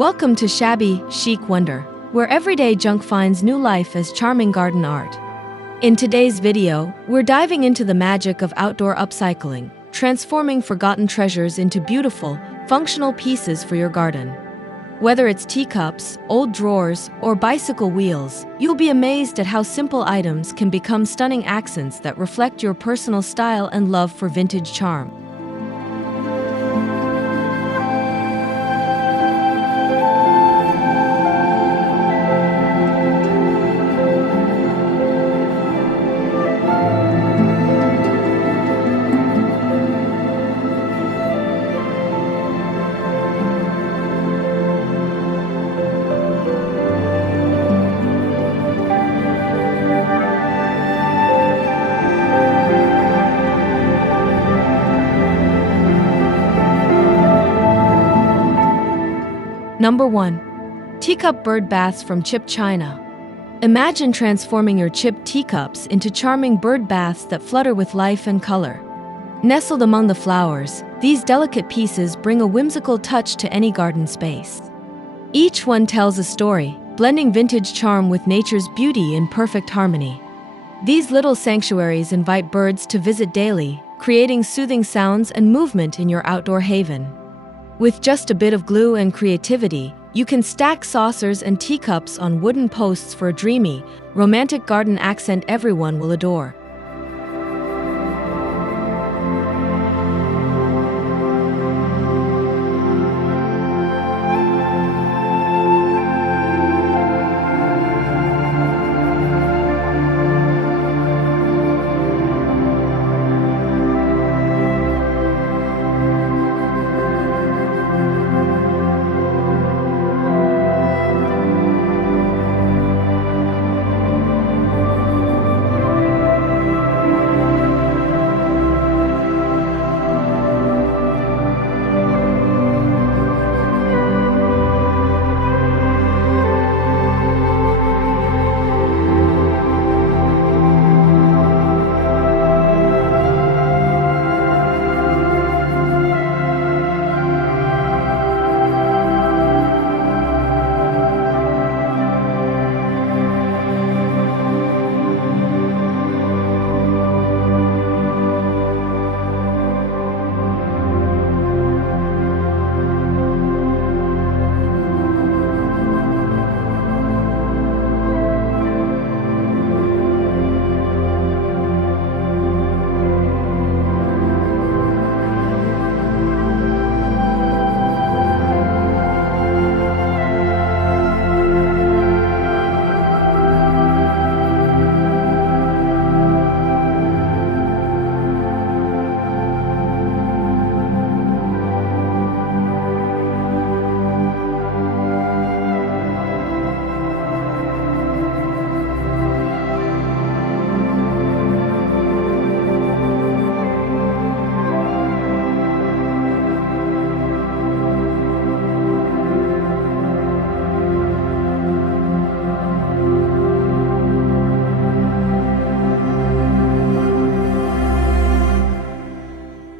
Welcome to Shabby Chic Wonder, where everyday junk finds new life as charming garden art. In today's video, we're diving into the magic of outdoor upcycling, transforming forgotten treasures into beautiful, functional pieces for your garden. Whether it's teacups, old drawers, or bicycle wheels, you'll be amazed at how simple items can become stunning accents that reflect your personal style and love for vintage charm. Number 1. Teacup bird baths from chipped china. Imagine transforming your chipped teacups into charming bird baths that flutter with life and color. Nestled among the flowers, these delicate pieces bring a whimsical touch to any garden space. Each one tells a story, blending vintage charm with nature's beauty in perfect harmony. These little sanctuaries invite birds to visit daily, creating soothing sounds and movement in your outdoor haven. With just a bit of glue and creativity, you can stack saucers and teacups on wooden posts for a dreamy, romantic garden accent everyone will adore.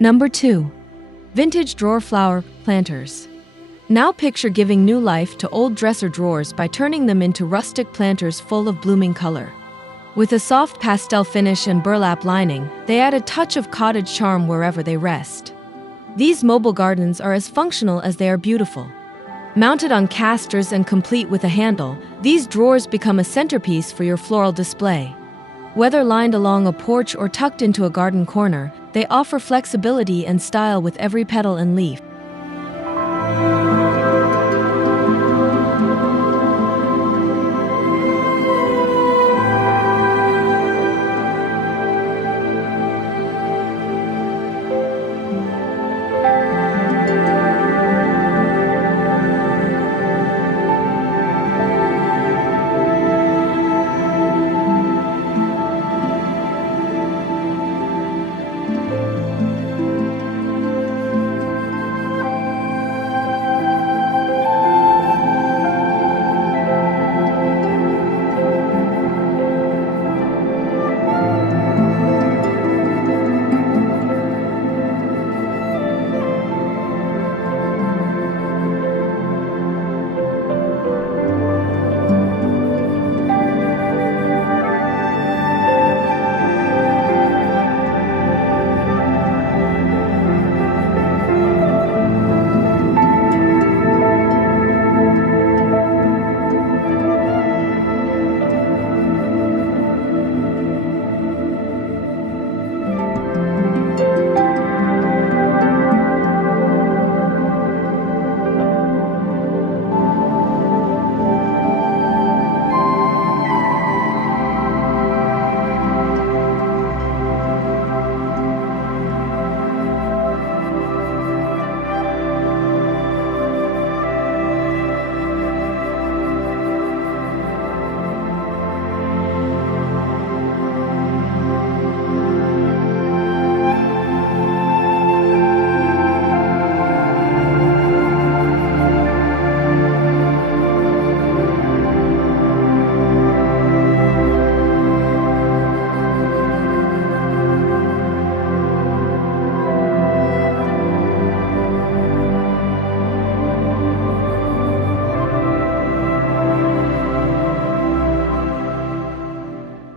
Number 2. Vintage drawer flower planters. Now picture giving new life to old dresser drawers by turning them into rustic planters full of blooming color. With a soft pastel finish and burlap lining, they add a touch of cottage charm wherever they rest. These mobile gardens are as functional as they are beautiful. Mounted on casters and complete with a handle, these drawers become a centerpiece for your floral display. Whether lined along a porch or tucked into a garden corner, they offer flexibility and style with every petal and leaf.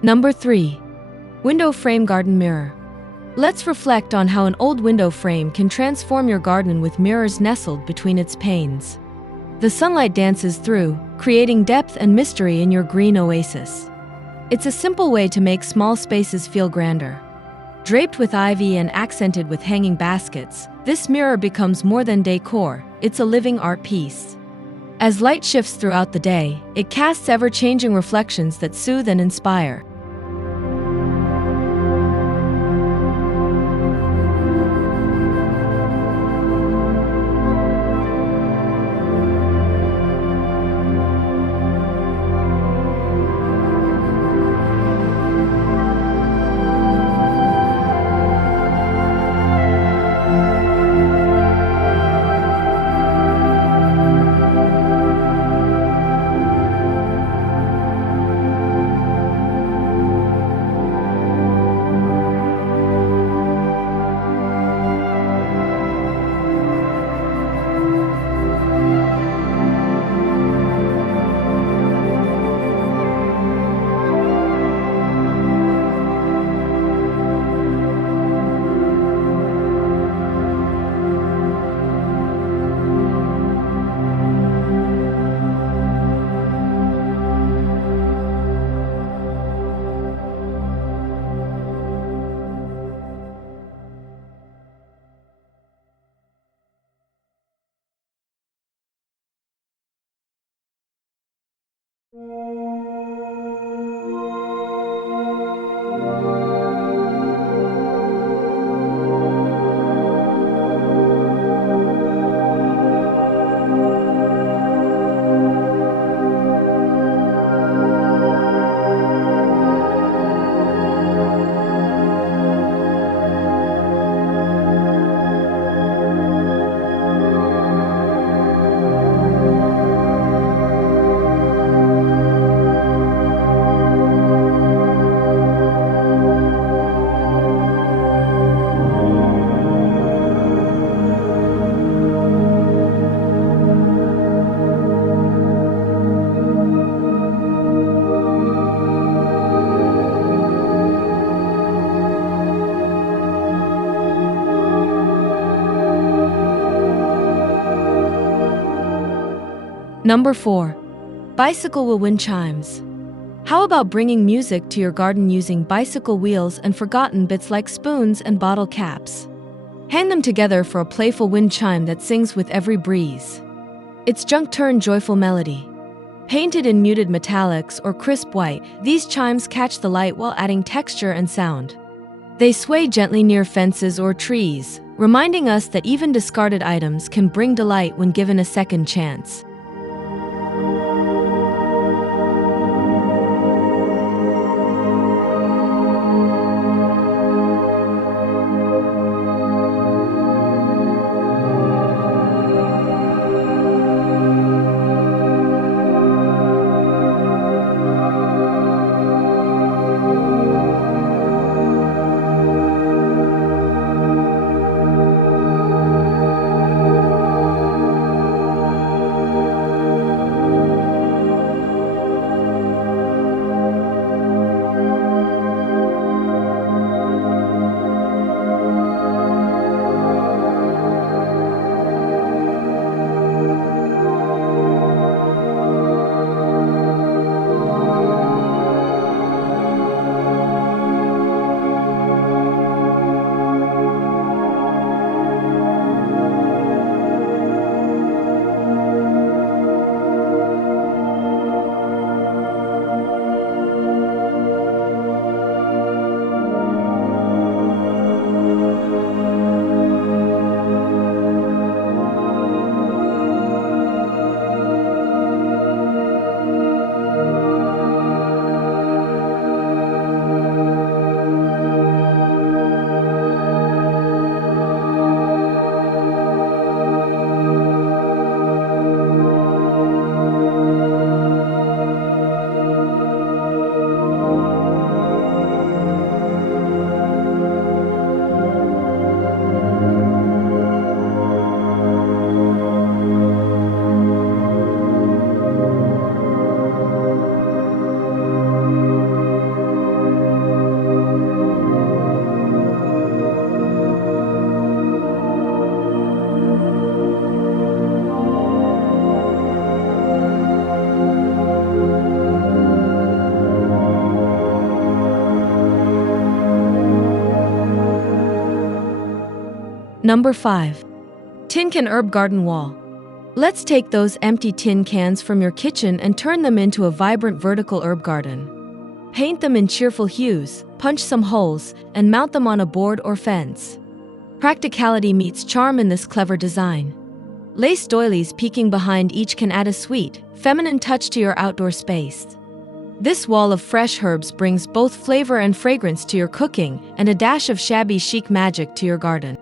Number 3. Window frame garden mirror. Let's reflect on how an old window frame can transform your garden with mirrors nestled between its panes. The sunlight dances through, creating depth and mystery in your green oasis. It's a simple way to make small spaces feel grander. Draped with ivy and accented with hanging baskets, this mirror becomes more than decor, it's a living art piece. As light shifts throughout the day, it casts ever-changing reflections that soothe and inspire. Number 4. Bicycle wheel wind chimes. How about bringing music to your garden using bicycle wheels and forgotten bits like spoons and bottle caps? Hang them together for a playful wind chime that sings with every breeze. Its junk-turned joyful melody. Painted in muted metallics or crisp white, these chimes catch the light while adding texture and sound. They sway gently near fences or trees, reminding us that even discarded items can bring delight when given a second chance. Number 5. Tin can herb garden wall. Let's take those empty tin cans from your kitchen and turn them into a vibrant vertical herb garden. Paint them in cheerful hues, punch some holes, and mount them on a board or fence. Practicality meets charm in this clever design. Lace doilies peeking behind each can add a sweet, feminine touch to your outdoor space. This wall of fresh herbs brings both flavor and fragrance to your cooking and a dash of shabby chic magic to your garden.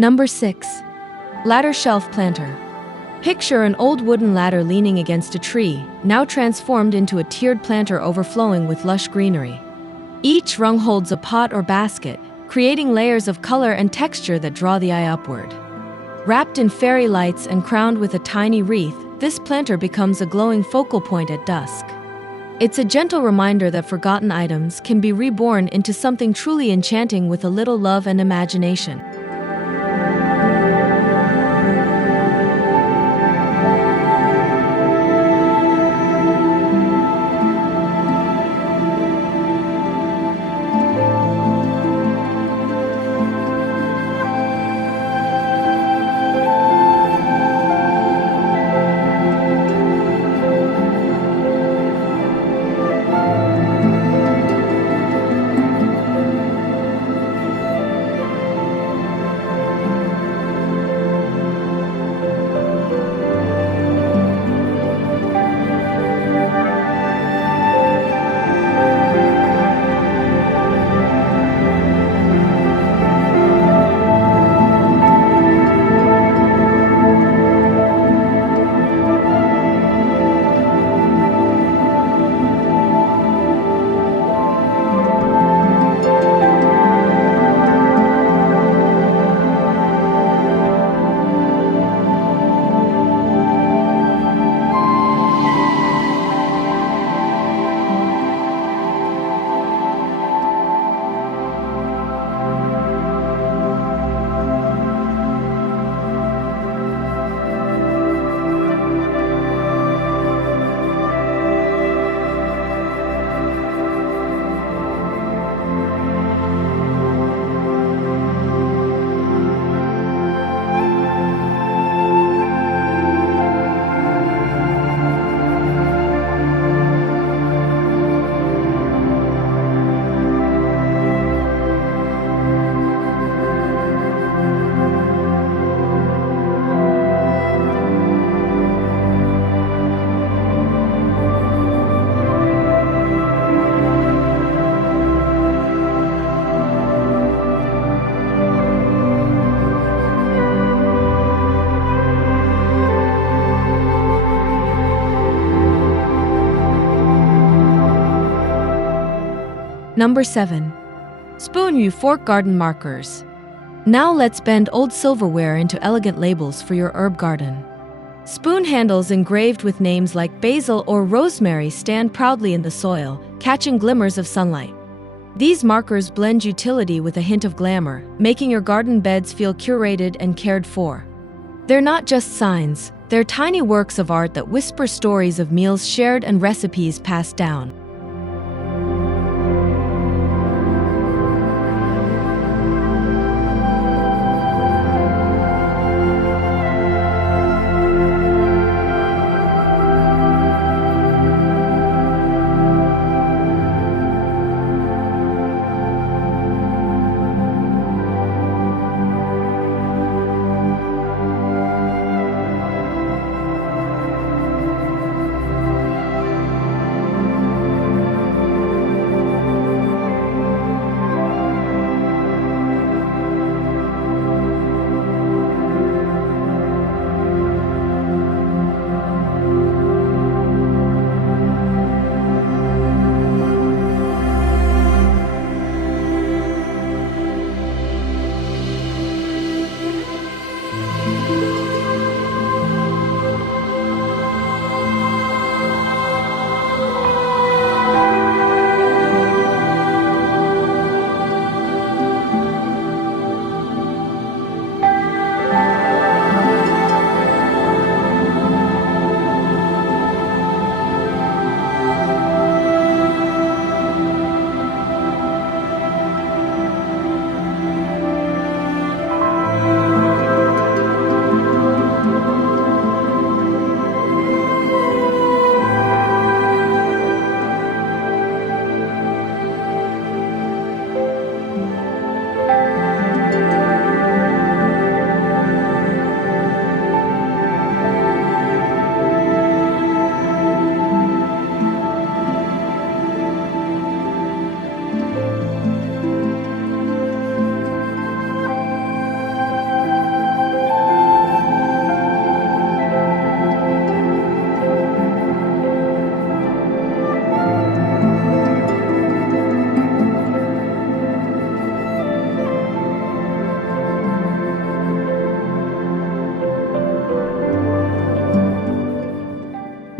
Number 6. Ladder shelf planter. Picture an old wooden ladder leaning against a tree, now transformed into a tiered planter overflowing with lush greenery. Each rung holds a pot or basket, creating layers of color and texture that draw the eye upward. Wrapped in fairy lights and crowned with a tiny wreath, this planter becomes a glowing focal point at dusk. It's a gentle reminder that forgotten items can be reborn into something truly enchanting with a little love and imagination. Number 7. Spoon U Fork Garden Markers. Now let's bend old silverware into elegant labels for your herb garden. Spoon handles engraved with names like basil or rosemary stand proudly in the soil, catching glimmers of sunlight. These markers blend utility with a hint of glamour, making your garden beds feel curated and cared for. They're not just signs, they're tiny works of art that whisper stories of meals shared and recipes passed down.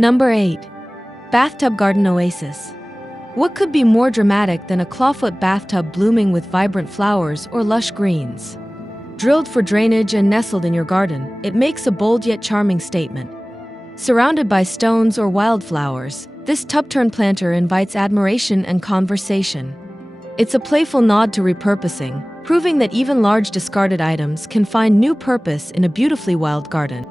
Number 8. Bathtub Garden Oasis. What could be more dramatic than a clawfoot bathtub blooming with vibrant flowers or lush greens? Drilled for drainage and nestled in your garden, it makes a bold yet charming statement. Surrounded by stones or wildflowers, this tub-turn planter invites admiration and conversation. It's a playful nod to repurposing, proving that even large discarded items can find new purpose in a beautifully wild garden.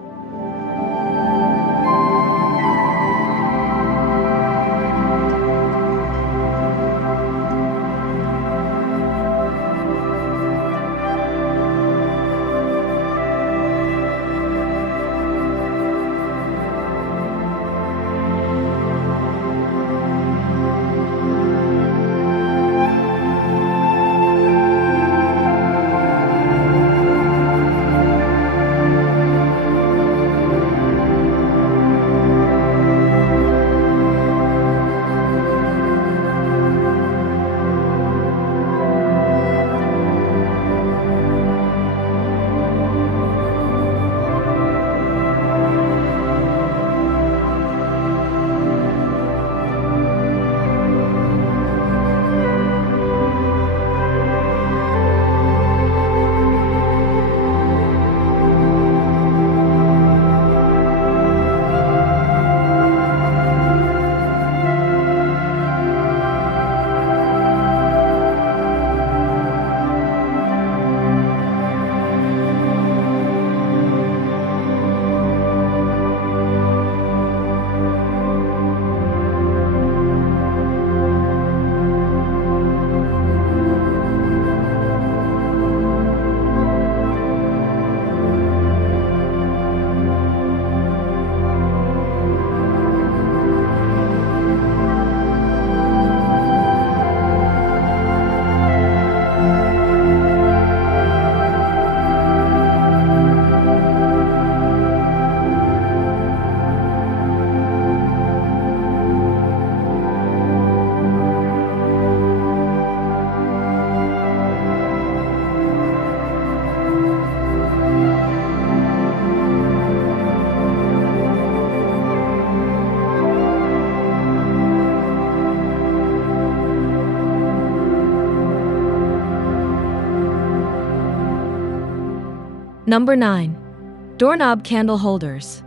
Number 9. Doorknob candle holders.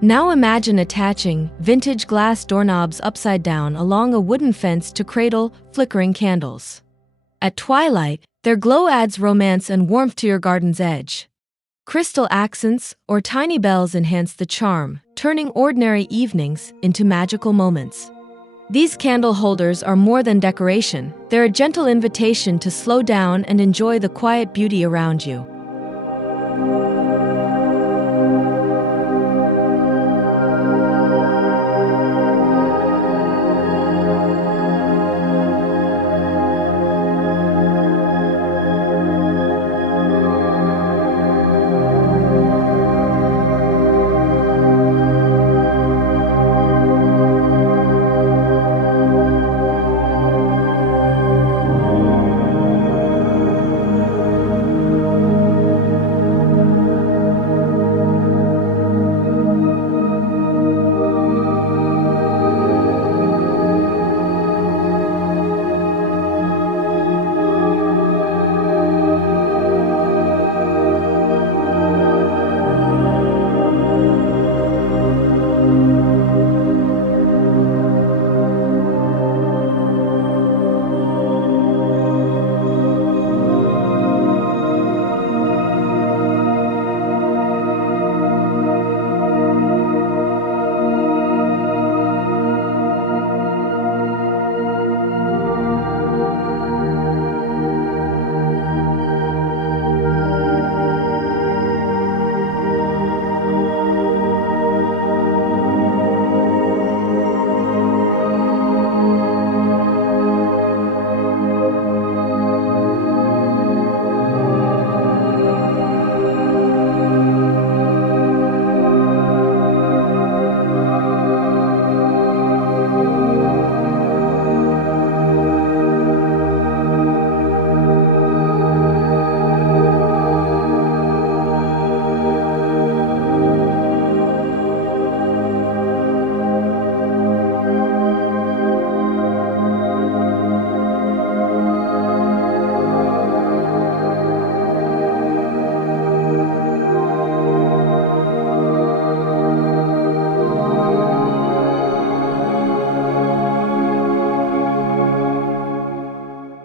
Now imagine attaching vintage glass doorknobs upside down along a wooden fence to cradle flickering candles. At twilight, their glow adds romance and warmth to your garden's edge. Crystal accents or tiny bells enhance the charm, turning ordinary evenings into magical moments. These candle holders are more than decoration, they're a gentle invitation to slow down and enjoy the quiet beauty around you.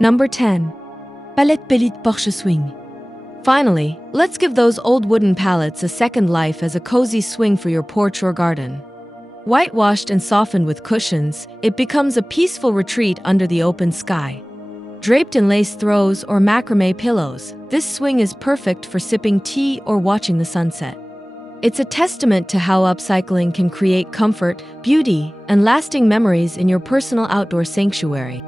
Number 10. Pallet Porch swing. Finally, let's give those old wooden pallets a second life as a cozy swing for your porch or garden. Whitewashed and softened with cushions, it becomes a peaceful retreat under the open sky. Draped in lace throws or macrame pillows, this swing is perfect for sipping tea or watching the sunset. It's a testament to how upcycling can create comfort, beauty, and lasting memories in your personal outdoor sanctuary.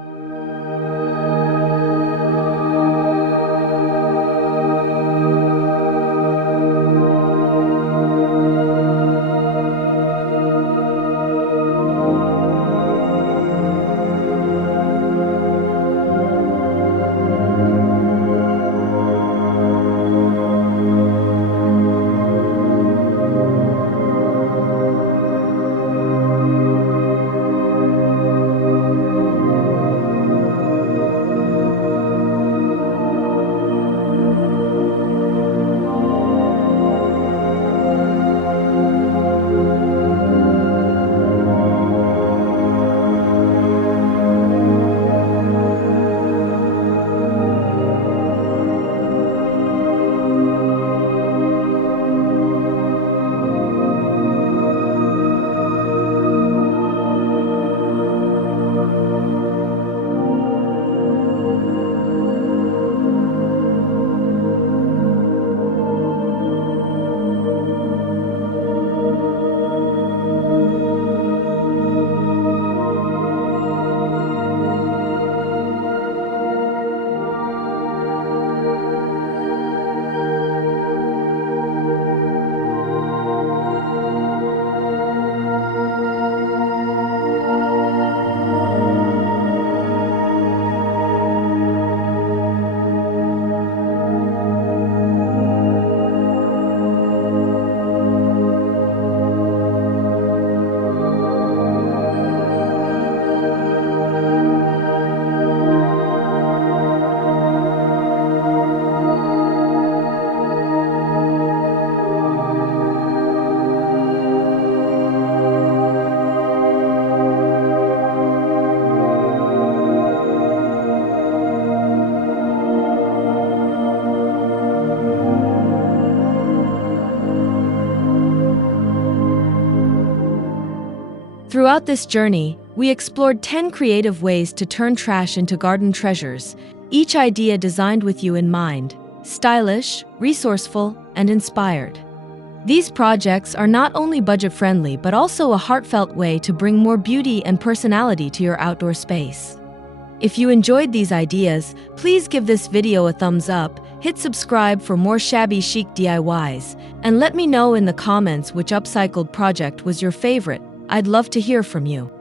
Throughout this journey, we explored 10 creative ways to turn trash into garden treasures, each idea designed with you in mind, stylish, resourceful, and inspired. These projects are not only budget-friendly but also a heartfelt way to bring more beauty and personality to your outdoor space. If you enjoyed these ideas, please give this video a thumbs up, hit subscribe for more shabby chic DIYs, and let me know in the comments which upcycled project was your favorite. I'd love to hear from you.